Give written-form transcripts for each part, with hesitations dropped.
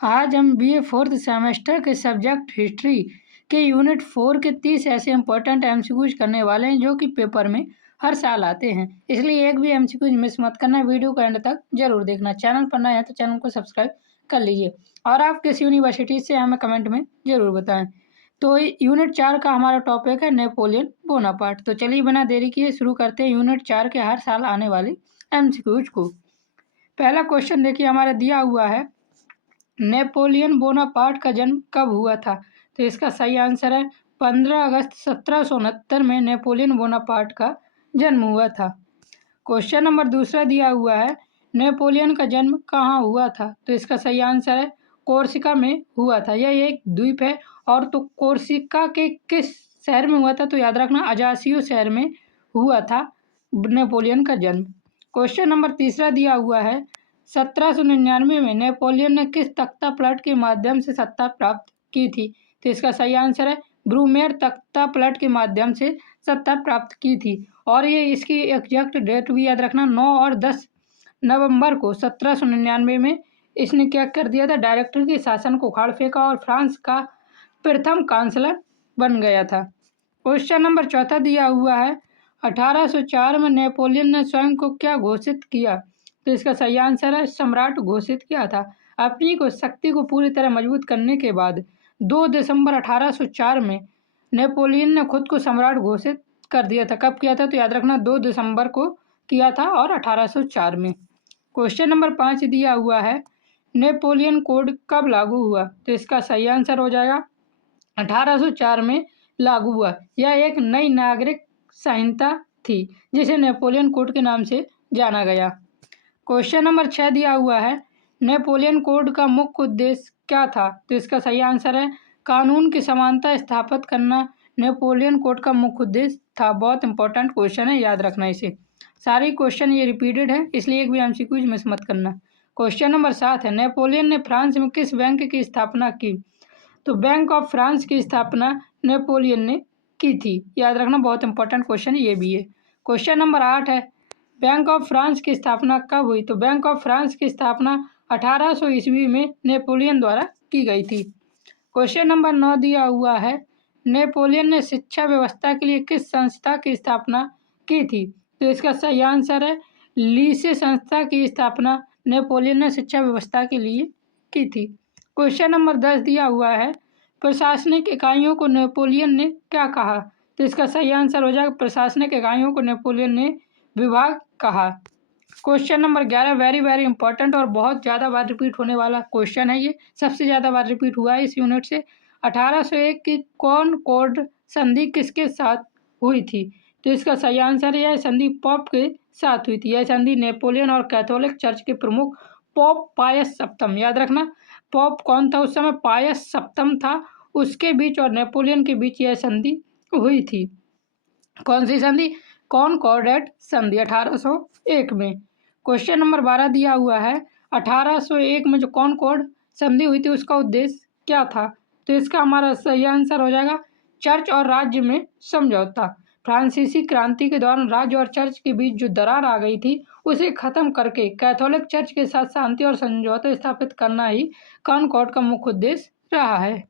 आज हम BA fourth semester के सब्जेक्ट हिस्ट्री के यूनिट 4 के 30 ऐसे इंपॉर्टेंट एमसीक्यूज करने वाले हैं जो कि पेपर में हर साल आते हैं। इसलिए एक भी एमसीक्यूज मिस मत करना, वीडियो को एंड तक जरूर देखना। चैनल पर नए हैं तो चैनल को सब्सक्राइब कर लीजिए और आप किस यूनिवर्सिटी से हमें कमेंट में जरूर बताएं। तो यूनिट 4 का हमारा टॉपिक है नेपोलियन बोनापार्ट। तो चलिए बिना देरी किए शुरू करते हैं यूनिट 4 के हर साल आने वाले एमसीक्यूज को। पहला क्वेश्चन देखिए हमारा दिया हुआ है, नेपोलियन बोनापार्ट का जन्म कब हुआ था? तो इसका सही आंसर है 15 अगस्त 1769 में नेपोलियन बोनापार्ट का जन्म हुआ था। क्वेश्चन नंबर दूसरा दिया हुआ है, नेपोलियन का जन्म कहाँ हुआ था? तो इसका सही आंसर है कोर्सिका में हुआ था। यह एक द्वीप है और तो कोर्सिका के किस शहर में हुआ था? तो याद रखना अजासियो शहर में हुआ था नेपोलियन का जन्म। क्वेश्चन नंबर तीसरा दिया हुआ है, 1799 में नेपोलियन ने किस तख्ता पलट के माध्यम से सत्ता प्राप्त की थी? तो इसका सही आंसर है ब्रूमेर तख्ता पलट के माध्यम से सत्ता प्राप्त की थी। और ये इसकी एग्जैक्ट डेट भी याद रखना 9 और 10 नवंबर को 1799 में इसने क्या कर दिया था, डायरेक्टर के शासन को उखाड़ फेंका और फ्रांस का प्रथम कांसलर बन गया था। क्वेश्चन नंबर चौथा दिया हुआ है, 1804 में नेपोलियन ने स्वयं को क्या घोषित किया? तो इसका सही आंसर है सम्राट घोषित किया था। अपनी को शक्ति को पूरी तरह मजबूत करने के बाद 2 दिसंबर 1804 में नेपोलियन ने खुद को सम्राट घोषित कर दिया था। कब किया था? तो याद रखना 2 दिसंबर को किया था और 1804 में। क्वेश्चन नंबर 5 दिया हुआ है, नेपोलियन कोड कब लागू हुआ? तो इसका सही आंसर हो जाएगा 1804 में लागू हुआ। यह एक नई नागरिक संहिता थी जिसे नेपोलियन कोड के नाम से जाना गया। क्वेश्चन नंबर 6 दिया हुआ है, नेपोलियन कोड का मुख्य उद्देश्य क्या था? तो इसका सही आंसर है कानून की समानता स्थापित करना नेपोलियन कोड का मुख्य उद्देश्य था। बहुत इंपॉर्टेंट क्वेश्चन है, याद रखना इसे। सारे क्वेश्चन ये रिपीटेड है, इसलिए एक भी एमसीक्यूज मिस मत करना। क्वेश्चन नंबर 7 है, नेपोलियन ने फ्रांस में किस बैंक की स्थापना की? तो बैंक ऑफ फ्रांस की स्थापना नेपोलियन ने की थी। याद रखना, बहुत इंपॉर्टेंट क्वेश्चन ये भी है। क्वेश्चन नंबर 8 है, बैंक ऑफ फ्रांस की स्थापना कब हुई? तो बैंक ऑफ फ्रांस की स्थापना 1800 ईस्वी में नेपोलियन द्वारा की गई थी। क्वेश्चन नंबर 9 दिया हुआ है, नेपोलियन ने शिक्षा व्यवस्था के लिए किस संस्था की स्थापना की थी? तो इसका सही आंसर है लीसे संस्था की स्थापना नेपोलियन ने शिक्षा व्यवस्था के लिए की थी। क्वेश्चन नंबर 10 दिया हुआ है, प्रशासनिक इकाइयों को नेपोलियन ने क्या कहा? तो इसका सही आंसर हो जाएगा प्रशासनिक इकाइयों को नेपोलियन ने विभाग कहा। Question number 11 very very important और बहुत ज़्यादा बार रिपीट होने वाला क्वेश्चन है। ये सबसे ज़्यादा बार रिपीट हुआ है इस यूनिट से। 1801 की कॉनकॉर्ड संधि किसके साथ हुई थी? तो इसका सही आंसर है यह संधि पोप के साथ हुई थी। यह संधि नेपोलियन और कैथोलिक चर्च के प्रमुख पोप पायस सप्तम, याद रखना पोप कौन था उस समय? पायस सप्तम था, उसके बीच और नेपोलियन के बीच यह संधि हुई थी। कौन सी संधि? कॉनकॉर्डेट संधि 1801 में। क्वेश्चन नंबर 12 दिया हुआ है, 1801 में जो कॉनकॉर्ड संधि हुई थी उसका उद्देश्य क्या था? तो इसका हमारा सही आंसर हो जाएगा चर्च और राज्य में समझौता। फ्रांसीसी क्रांति के दौरान राज्य और चर्च के बीच जो दरार आ गई थी उसे खत्म करके कैथोलिक चर्च के साथ शांति और समझौता स्थापित करना ही कॉनकॉर्ड का मुख्य उद्देश्य रहा है।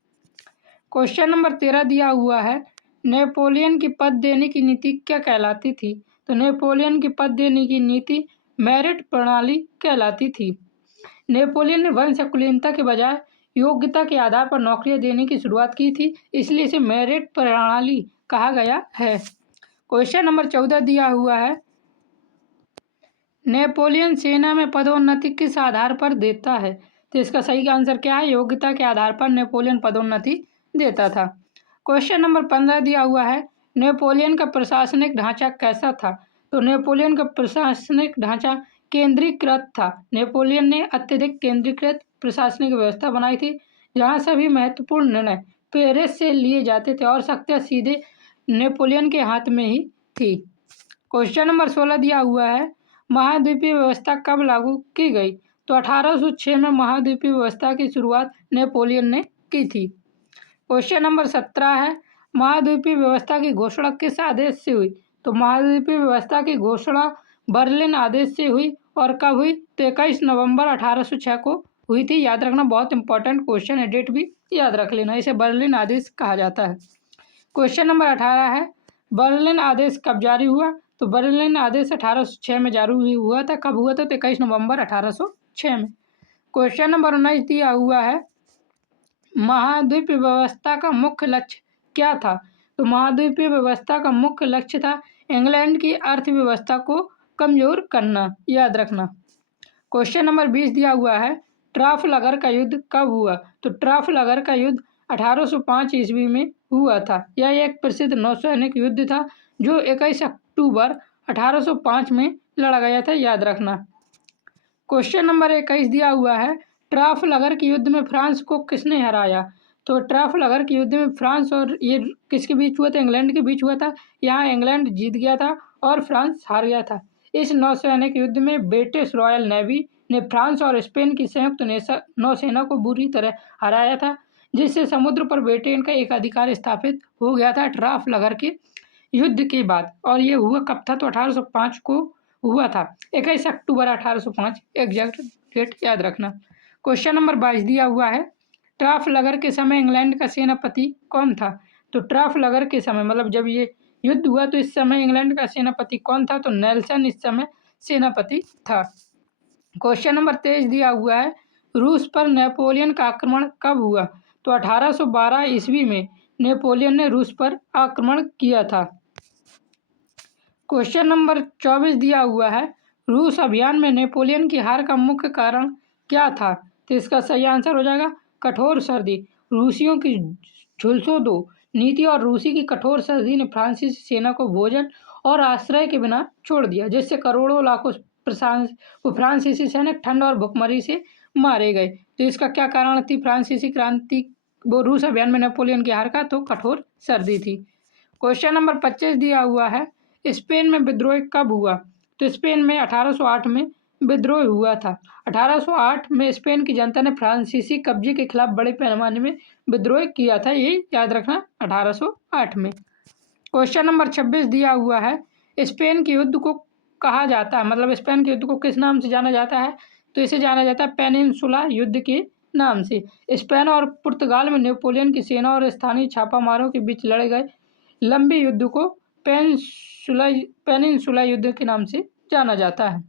क्वेश्चन नंबर 13 दिया हुआ है, नेपोलियन की पद देने की नीति क्या कहलाती थी? तो नेपोलियन की पद देने की नीति मेरिट प्रणाली कहलाती थी। नेपोलियन ने वंश कुलीनता के बजाय योग्यता के आधार पर नौकरियां देने की शुरुआत की थी, इसलिए इसे मेरिट प्रणाली कहा गया है। क्वेश्चन नंबर 14 दिया हुआ है, नेपोलियन सेना में पदोन्नति किस आधार पर देता है? तो इसका सही आंसर क्या है? योग्यता के आधार पर नेपोलियन पदोन्नति देता था। क्वेश्चन नंबर 15 दिया हुआ है, नेपोलियन का प्रशासनिक ढांचा कैसा था? तो नेपोलियन का प्रशासनिक ढांचा केंद्रीकृत था। नेपोलियन ने अत्यधिक केंद्रीकृत प्रशासनिक व्यवस्था बनाई थी जहां सभी महत्वपूर्ण निर्णय पेरिस से लिए जाते थे और शक्तियां सीधे नेपोलियन के हाथ में ही थी। क्वेश्चन नंबर 16 दिया हुआ है, महाद्वीपीय व्यवस्था कब लागू की गई? तो 1806 में महाद्वीपीय व्यवस्था की शुरुआत नेपोलियन ने की थी। क्वेश्चन नंबर 17 है, महाद्वीपीय व्यवस्था की घोषणा किस आदेश से हुई? तो महाद्वीपीय व्यवस्था की घोषणा बर्लिन आदेश से हुई और कब हुई? तो 21 नवंबर 1806 को हुई थी, याद रखना, बहुत इंपॉर्टेंट क्वेश्चन है, डेट भी याद रख लेना। इसे बर्लिन आदेश कहा जाता है। क्वेश्चन नंबर 18 है, बर्लिन आदेश कब जारी हुआ? तो बर्लिन आदेश 1806 में जारी हुआ था। कब हुआ था? तो 21 नवंबर 1806 में। क्वेश्चन नंबर 19 दिया हुआ है, महाद्वीपीय व्यवस्था का मुख्य लक्ष्य क्या था? तो महाद्वीपीय व्यवस्था का मुख्य लक्ष्य था इंग्लैंड की अर्थव्यवस्था को कमजोर करना, याद रखना। क्वेश्चन नंबर 20 दिया हुआ है, ट्राफलगर का युद्ध कब हुआ? तो ट्राफलगर का युद्ध 1805 ईस्वी में हुआ था। यह एक प्रसिद्ध नौसैनिक युद्ध था जो 21 अक्टूबर 1805 में लड़ा गया था, याद रखना। क्वेश्चन नंबर 21 दिया हुआ है, ट्राफलगर के युद्ध में फ्रांस को किसने हराया? तो ट्राफलगर के युद्ध में फ्रांस और ये किसके बीच हुआ था? इंग्लैंड के बीच हुआ था। यहाँ इंग्लैंड जीत गया था और फ्रांस हार गया था। इस नौसैनिक युद्ध में ब्रिटिश रॉयल नेवी ने फ्रांस और स्पेन की संयुक्त नौसेना को बुरी तरह हराया था, जिससे समुद्र पर ब्रिटेन का एक अधिकार स्थापित हो गया था ट्राफलगर के युद्ध के बाद। और ये हुआ कब था? तो 1805 को हुआ था, 21 अक्टूबर 1805, एग्जैक्ट डेट याद रखना। क्वेश्चन नंबर 22 दिया हुआ है, ट्राफलगर के समय इंग्लैंड का सेनापति कौन था? तो ट्राफलगर के समय मतलब जब ये युद्ध हुआ तो इस समय इंग्लैंड का सेनापति कौन था? तो नेल्सन इस समय सेनापति था। क्वेश्चन नंबर 23 दिया हुआ है, रूस पर नेपोलियन का आक्रमण कब हुआ? तो 1812 ईस्वी में नेपोलियन ने रूस पर आक्रमण किया था। क्वेश्चन नंबर 24 दिया हुआ है, रूस अभियान में नेपोलियन की हार का मुख्य कारण क्या था? तो इसका सही आंसर हो जाएगा कठोर सर्दी। रूसियों की झुलसो दो नीति और रूसी की कठोर सर्दी ने फ्रांसीसी सेना को भोजन और आश्रय के बिना छोड़ दिया, जिससे करोड़ों लाखों फ्रांसीसी सैनिक ठंड और भुखमरी से मारे गए। तो इसका क्या कारण थी फ्रांसीसी क्रांति वो रूस अभियान में नेपोलियन की हार का? तो कठोर सर्दी थी। क्वेश्चन नंबर 25 दिया हुआ है, स्पेन में विद्रोह कब हुआ? तो स्पेन में 1808 में विद्रोह हुआ था। 1808 में स्पेन की जनता ने फ्रांसीसी कब्जे के खिलाफ बड़े पैमाने में विद्रोह किया था, ये याद रखना, 1808 में। क्वेश्चन नंबर 26 दिया हुआ है, स्पेन के युद्ध को कहा जाता है, मतलब स्पेन के युद्ध को किस नाम से जाना जाता है? तो इसे जाना जाता है पेनिनसुला युद्ध के नाम से। स्पेन और पुर्तगाल में नेपोलियन की सेना और स्थानीय छापामारों के बीच लड़े गए लंबे युद्ध को पेनिनसुला युद्ध के नाम से जाना जाता है।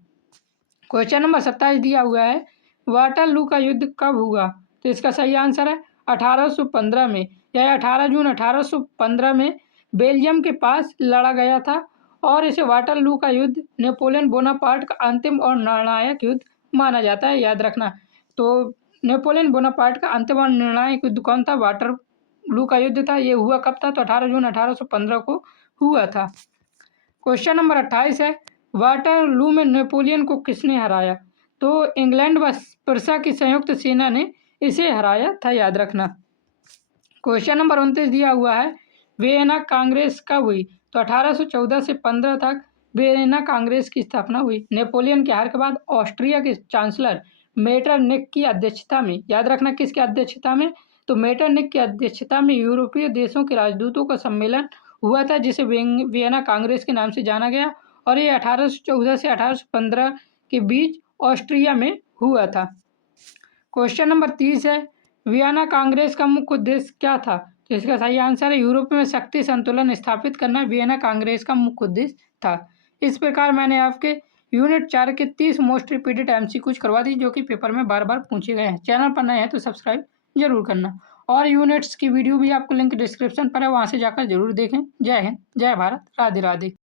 क्वेश्चन नंबर 27 दिया हुआ है, वाटरलू का युद्ध कब हुआ? तो इसका सही आंसर है 1815 में। यह 18 जून 1815 में बेल्जियम के पास लड़ा गया था और इसे वाटरलू का युद्ध नेपोलियन बोनापार्ट का अंतिम और निर्णायक युद्ध माना जाता है, याद रखना। तो नेपोलियन बोनापार्ट का अंतिम और निर्णायक युद्ध कौन था? वाटरलू का युद्ध था। ये हुआ कब था? तो 18 जून 1815 को हुआ था। क्वेश्चन नंबर 28 है, वाटरलू में नेपोलियन को किसने हराया? तो इंग्लैंड व प्रसा की संयुक्त सेना ने इसे हराया था, याद रखना। क्वेश्चन नंबर 29 दिया हुआ है, वियना कांग्रेस कब हुई? तो 1814 से 15 तक वियना कांग्रेस की स्थापना हुई। नेपोलियन की हार के बाद ऑस्ट्रिया के चांसलर मेटरनिक की अध्यक्षता में, याद रखना किसकी अध्यक्षता में? तो मेटरनिक की अध्यक्षता में यूरोपीय देशों के राजदूतों का सम्मेलन हुआ था, जिसे वियना कांग्रेस के नाम से जाना गया, और ये 1814 से 1815 के बीच ऑस्ट्रिया में हुआ था। क्वेश्चन नंबर 30 है, वियना कांग्रेस का मुख्य उद्देश्य क्या था? तो इसका सही आंसर है यूरोप में शक्ति संतुलन स्थापित करना वियना कांग्रेस का मुख्य उद्देश्य था। इस प्रकार मैंने आपके यूनिट 4 के 30 मोस्ट रिपीटेड एमसीक्यूज करवा दी, जो कि पेपर में बार बार पूछे गए हैं। चैनल पर नए हैं तो सब्सक्राइब जरूर करना, और यूनिट्स की वीडियो भी आपको लिंक डिस्क्रिप्शन पर है, वहाँ से जाकर जरूर देखें। जय हिंद, जय भारत, राधे राधे।